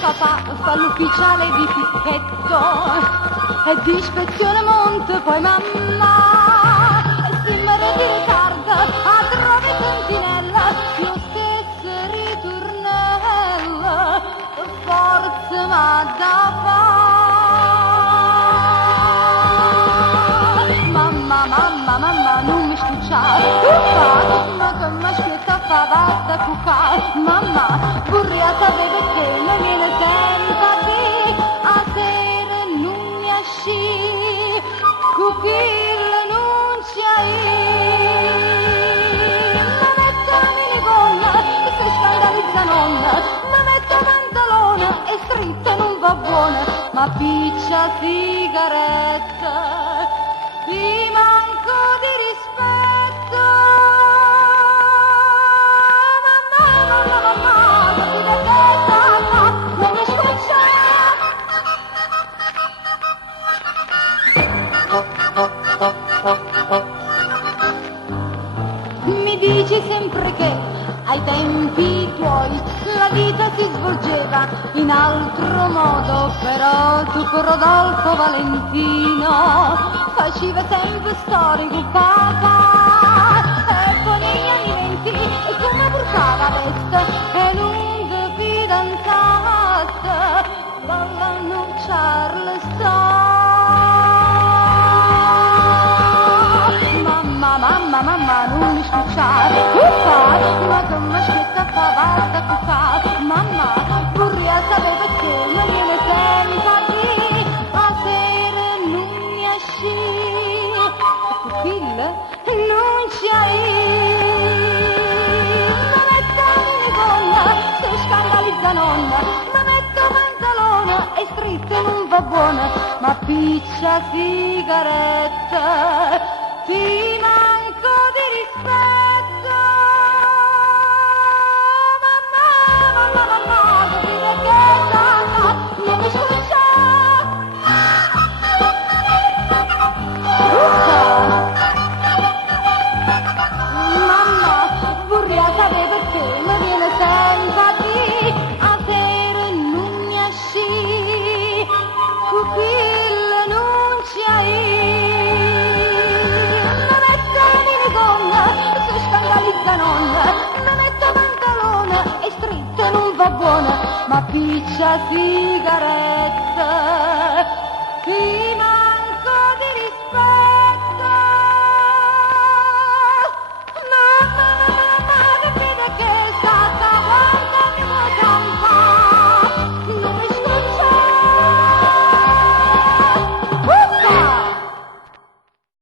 papà fa l'ufficiale di picchetto e di ispezione monte, poi mamma simmer di ritardo a trovi sentinella, lo stesso ritornello, forza ma da fare. Mamma, non mi scucciare, ma che mi schietta fa basta cucare. Mamma, burriata beve che mi viene senza te, a sera non mi asci, cuchilla non c'hai. Ma metto la minigonna, che scandalizza nonna, ma metto pantalona e strinta non va buona, ma piccia sigaretta, ti manco di rispetto. Mamma, ti detesta, non mi scuccia. Mi dici sempre che ai tempi tuoi la vita si svolgeva in altro modo, però tu con Rodolfo Valentino facevi sempre storie con papà, e poi negli anni venti come portava veste e lungo fidanzata ballano Charleston. Mamma, non mi scucciare, ma che mi schietta fa basta cucare. Mamma, vorrei sapere perché non viene senza te, a sera non mi asci, pupilla non c'hai. Ma metto un'icona, se scandalizza nonna, ma metto pantalona e stretta non va buona, ma piccia sigaretta, ti manco di rispetto. Mamma, che ti richiesta, non mi scuccia. Mamma, vorrei sapere perché mi viene senza te, a sera non mi asci, pupilla non c'hai. Nonna, ma metto pantalona e stretta non va buona, ma piccia sigaretta.